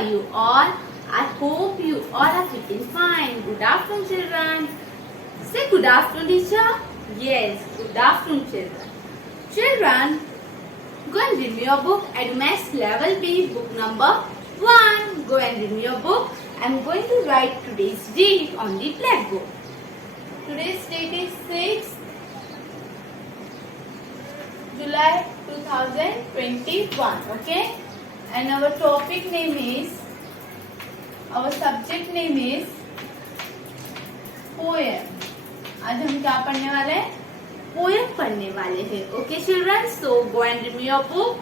are you all? I hope you all are feeling fine. Good afternoon, children. Say good afternoon, teacher. Yes, good afternoon, children. Children, go and read me your book, Edumax Level B, book number 1. Go and read me your book. I am going to write today's date on the blackboard. Today's date is 6th July 2021. Okay? And our topic name is, our subject name is poem. आज हम क्या पढ़ने वाले हैं? Poem पढ़ने वाले हैं. Okay children, so go and read me your book.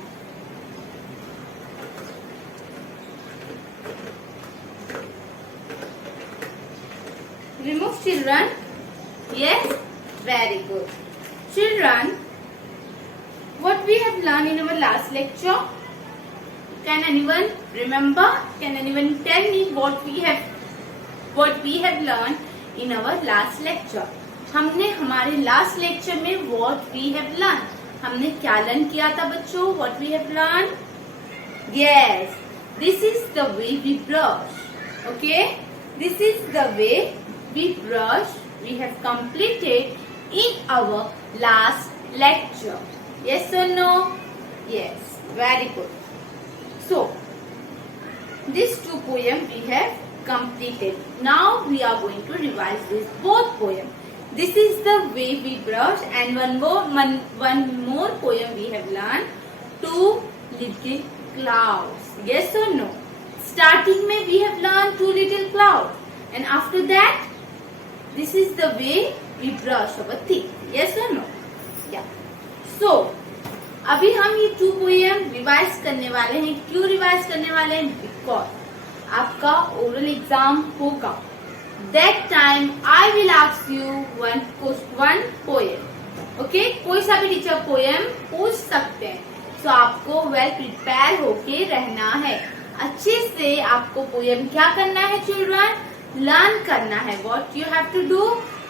Remove children. Yes, very good. Children, what we have learned in our last lecture? Can anyone remember? Can anyone tell me what we have learned in our last lecture? हमने हमारे last lecture में what we have learned, हमने क्या learn किया था बच्चों? What we have learned? Yes, this is the way we brush. Okay, this is the way we brush. We have completed in our last lecture. Yes or no? Yes, very good. So, these two poems we have completed. Now we are going to revise this both poems. This is the way we brush, and one more poem we have learned. Two little clouds. Yes or no? Starting में we have learned two little clouds, and after that, this is the way we brush our teeth. Yes or no? Yeah. So, अभी हम ये to poem revise करने वाले हैं. क्यों revise करने वाले हैं? बिकॉज आपका ओरल एग्जाम होगा. That time I will ask you one poem. Okay, कोई सा भी टीचर पोएम पूछ सकते हैं. सो आपको वेल प्रिपेयर होके रहना है. अच्छे से आपको पोएम क्या करना है चिल्ड्रन? लर्न करना है. What you have to do?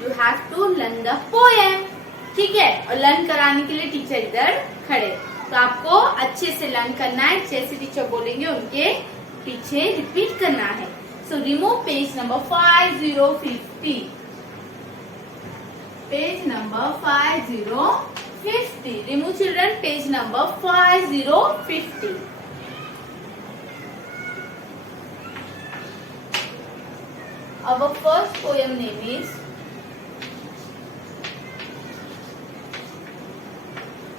You have to learn the poem. ठीक है, और लर्न कराने के लिए टीचर इधर खड़े. तो आपको अच्छे से लर्न करना है. जैसे टीचर बोलेंगे उनके पीछे रिपीट करना है. So remove page number 5050. Page number 5050. Remove children page number 5050. Our first poem name is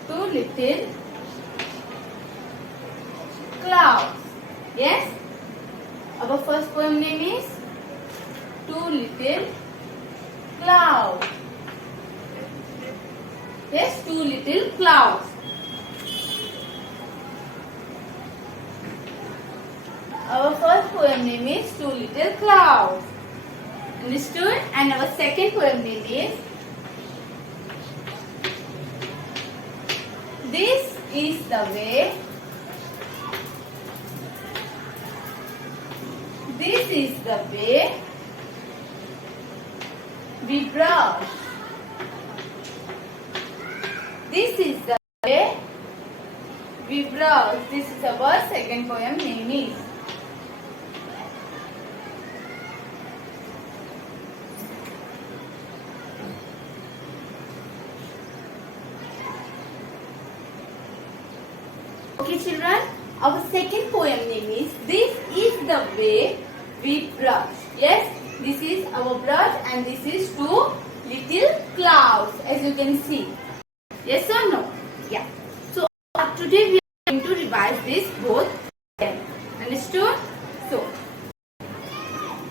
Two Little Clouds. Yes? Our first poem name is Two Little Clouds. Yes, Two Little Clouds. Our first poem name is Two Little Clouds. Understood? And our second poem name is This is the way. This is the way we brush. This is the way we brush. This is our second poem name is. Okay children, our second poem name is This is the way we brush. Yes, this is our brush and this is two little clouds as you can see. Yes or no? Yeah. So today we are going to revise this both poems. Understood? So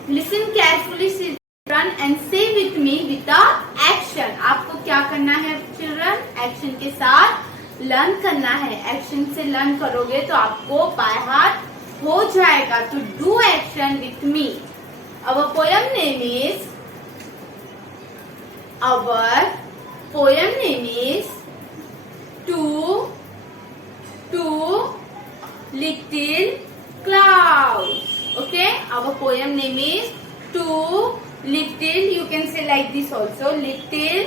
listen carefully children and say with me with the action. आपको क्या करना है children? Action के साथ learn करना है. Action से learn करोगे तो आपको बाय हार्ट हो जाएगा. तो do action with me. Our poem name is two little clouds. Okay, our poem name is two little, you can say like this also, little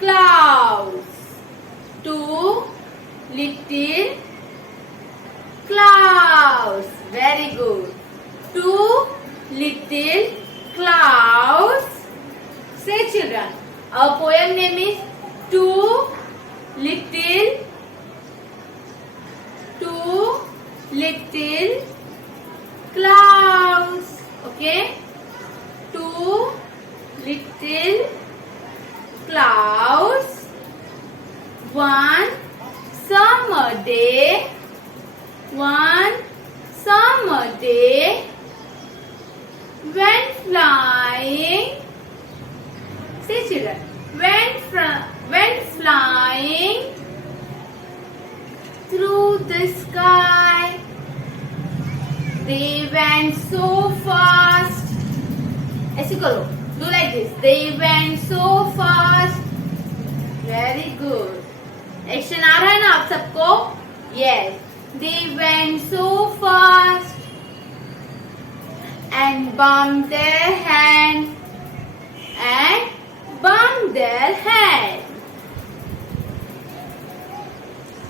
clouds. Two little clouds. clouds. Very good. Two little clouds. Say children. Our poem name is Two Little Clouds. Okay. Two little clouds. One summer day. One summer day. Went flying. Say children. Went flying through the sky. They went so fast. ऐसे करो. Do like this. They went so fast. Very good. Action आ रहा है ना आप सबको? Yes. They went so fast and bumped their hand.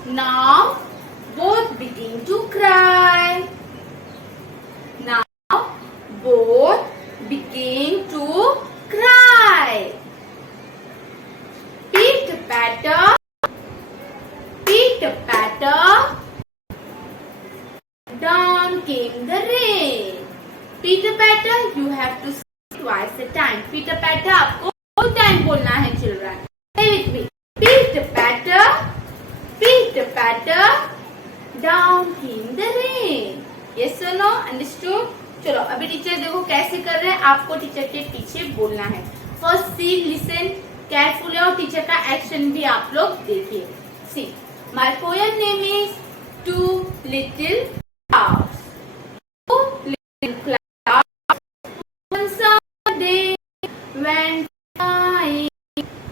Now both begin to cry. Now both begin to cry. Pitter patter, down came the rain. Pitter patter, you have to say twice a time. Pitter patter आपको 2 time बोलना है children. Say with me. Pitter patter, down came the rain. Yes or no? Understood? चलो अभी teacher देखो कैसे कर रहे हैं. आपको टीचर के पीछे बोलना है. First see, listen carefully और टीचर का एक्शन भी आप लोग देखिए. See, my poem name is Two Little Clouds. Two little clouds one summer day went flying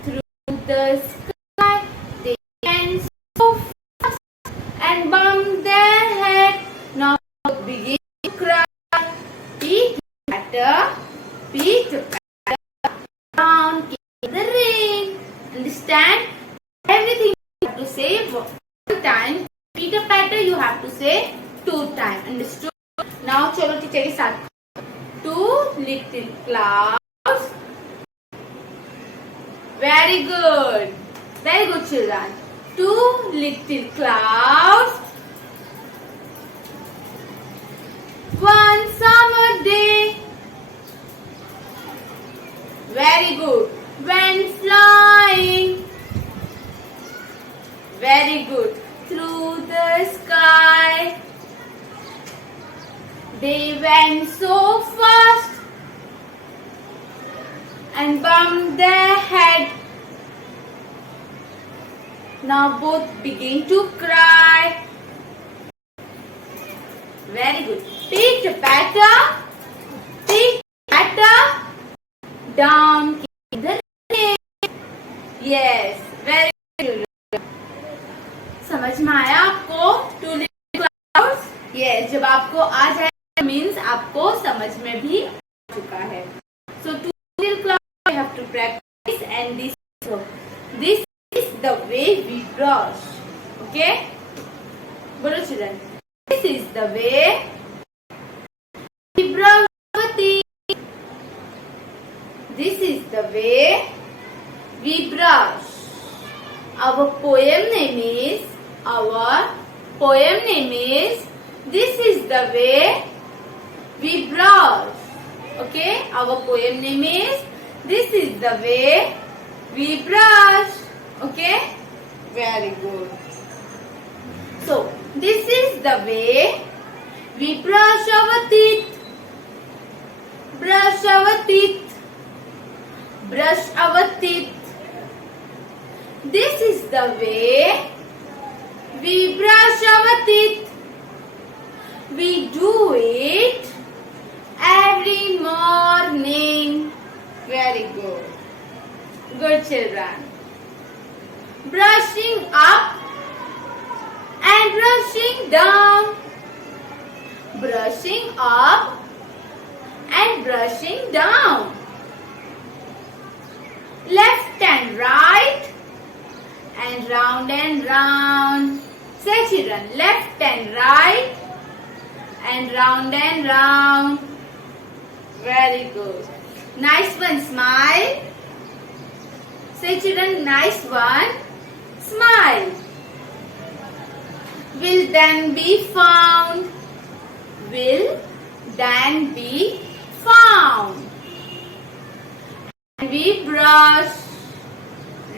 through the sky. They went so fast and bumped their head. Now begin to cry. Pitter patter, down came the rain. Understand? Everything you have to say one time. Pitter patter you have to say 2 times. Understood? Now चलो teacher के साथ. Two little clouds. Very good. Very good children. Two little clouds. One summer day. Very good. Went flying. Very good. Through the sky. They went so fast and bumped their head. Now both begin to cry. Very good. Pitter patter, down came the rain. Yes, very good. समझ में आया आपको? Two little clouds? Yes, जब आपको आ जाए means आपको समझ में भी आ चुका है. So two little clouds you have to practice and this is the way we brush. Okay? बोलो children. This is the way we brush our teeth. This is the way we brush. Our poem name is This is the way we brush. Okay? Our poem name is This is the way we brush. Okay? Very good. So, this is the way we brush our teeth. Brush our teeth. Brush our teeth. This is the way we brush our teeth. We do it every morning. Very good. Good children. Brushing up and brushing down. Brushing up and brushing down. Left and right and round and round. Say children, left and right and round and round. Very good. Nice one. Smile. Say children, nice one. Smile. Will then be found. Will then be found. And we brush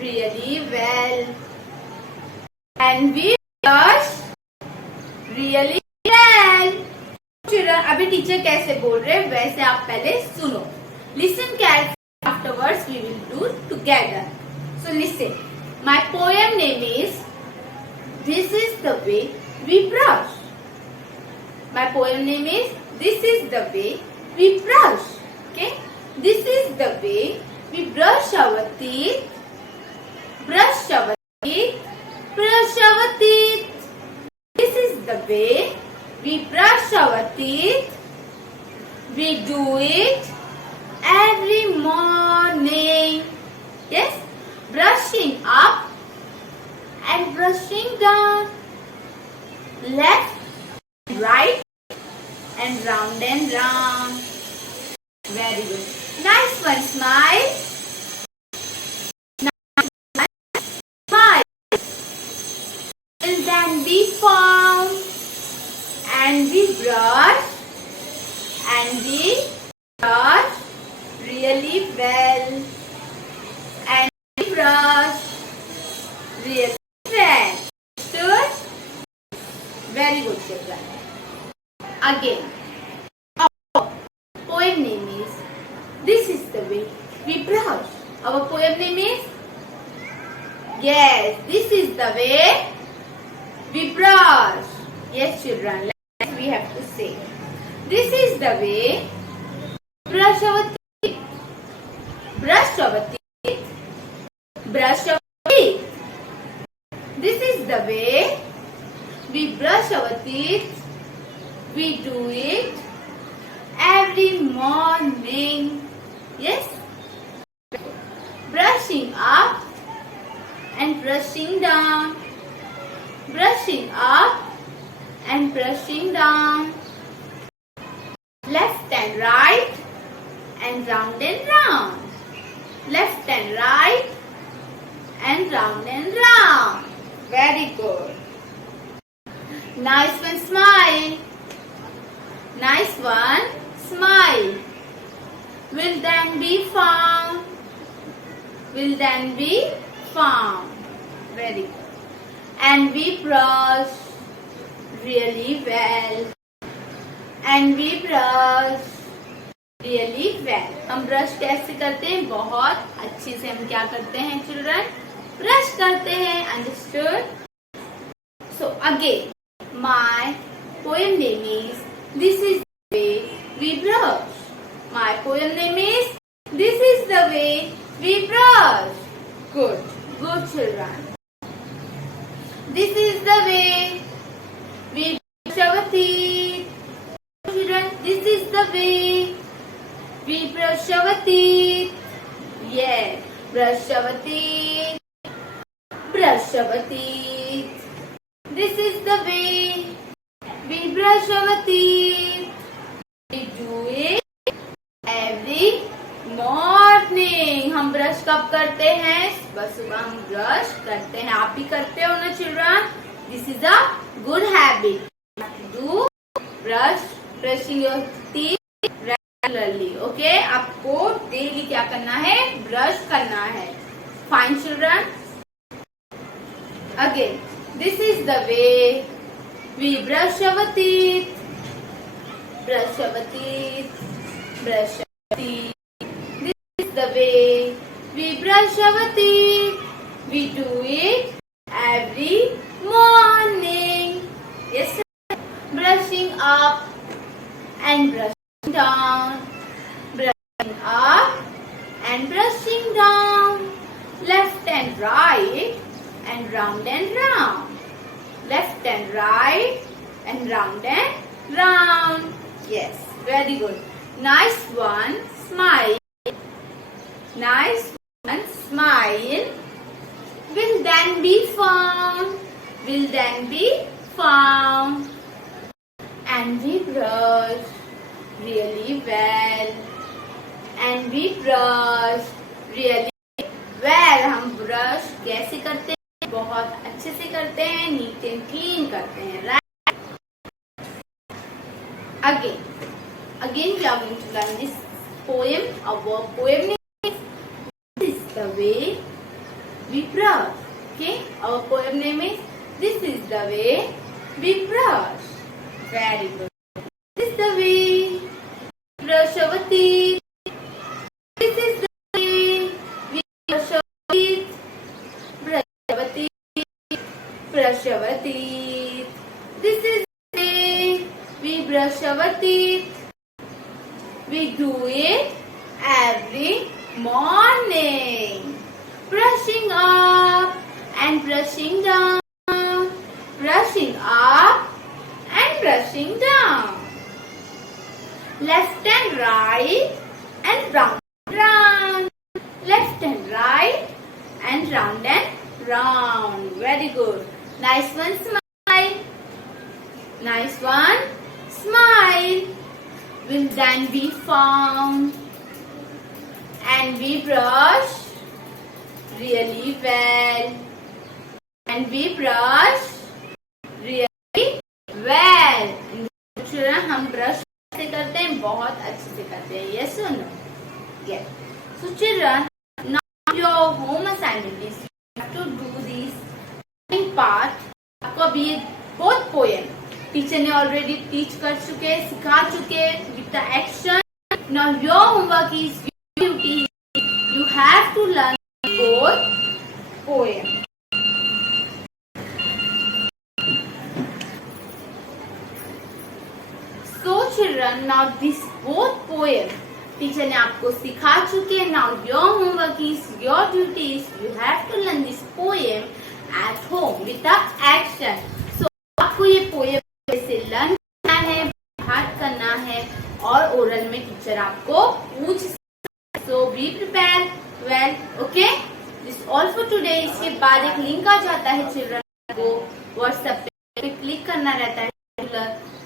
really well. And we brush really well. Children, अभी teacher कैसे बोल रहे हैं वैसे आप पहले सुनो. Listen carefully. Afterwards we will do together. So listen. My poem name is This is the way we brush. My poem name is This is the way we brush. Okay? This is the way we brush our teeth. Brush our teeth. Brush our teeth. This is the way we brush our teeth. We do it every morning. Yes? Brushing up and brushing down. Left, right, and round and round. Very good. Nice one. Smile. Smile. Will then be found. And we brush. And we brush really well. And we brush really well. Understood? Very good, children. Again, our poem name is This is the way we brush. Our poem name is Yes, this is the way we brush. Yes, children, we have to say. This is the way brush our teeth. Brush our teeth. Brush our teeth. This is the way we brush our teeth. We do it every morning. Yes? Brushing up and brushing down. Brushing up and brushing down. Left and right and round and round. Left and right and round and round. Very good. Nice one. Smile. Nice one. Smile. Will then be found. Will then be found. Very good. And we brush really well. And we brush really well. हम brush कैसे करते हैं? बहुत अच्छे से हम क्या करते हैं चिल्ड्रन? ब्रश करते हैं. Understood? So again, my poem name is This is the way we brush. My poem name is This is the way we brush. Good. Good children. This is the way we brush our teeth. Children, this is the way we brush our teeth. Yes. Brush our teeth. Brush our teeth. This is the way we brush our teeth. We do it every morning. हम brush कब करते हैं? सुबह हम brush करते हैं. आप भी करते हो ना children? This is a good habit. Do brushing your teeth regularly. Okay? आपको डेली क्या करना है? ब्रश करना है. Fine children? Again, this is the way we brush our teeth. Brush our teeth. Brush our teeth. This is the way we brush our teeth. We do it every morning. Yes, sir. Brushing up and brushing down. Brushing up and brushing down. Left and right and round and round. Left and right and round and round. Yes, very good. Nice one. Smile. Nice one. Smile. Will then be found. Will then be found. And we brush brush really well. हम brush कैसे करते हैं? बहुत अच्छे से करते हैं, neat and clean करते हैं, right? Again we are going to learn this poem. Our poem name is This is the way we brush. Okay, our poem name is This is the way we brush. Very good. This is the way we brush our teeth. This is the way we brush our teeth. Brush our teeth. Brush our teeth. This is the way we brush our teeth. We do it every morning. Brushing up and brushing down. Brushing up and brushing down. Left and right and round and round. Left and right and round. Very good. Nice one, smile. Nice one, smile. Will then be found and we brush really well. And we brush really well. Children, हम brush कैसे करते हैं? बहुत अच्छे से करते हैं. Yes or no? Yes. So children, now your home assignment is you have to do this part. आपको अभी ये both poem टीचर ने ऑलरेडी टीच कर चुके, सिखा चुके with the action. Now your homework is duty. You have to learn both poem. So children, now this both poem teacher ने आपको सिखा चुके. Now your homework is your duty is you have to learn this poem at home with the action. So आपको ये poem से learn करना है, बात करना है और ओरल में टीचर आपको पूछ. So be prepare well. Okay, this all for today. इसके बाद एक लिंक आ जाता है चिल्ड्रन को व्हाट्सएप पे क्लिक करना रहता है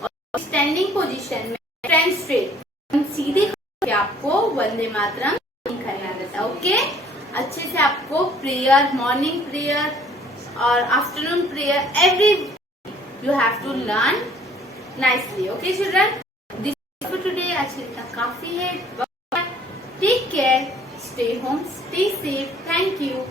और स्टैंडिंग पोजीशन में फ्रंट स्ट्रेट सीधे करके आपको वंदे मातरम करना रहता है. ओके, अच्छे से आपको प्रेयर, मॉर्निंग प्रेयर और afternoon prayer every you have to learn nicely. Okay children, this is for today. आज के इतना काफी है. Take care, stay home, stay safe. Thank you.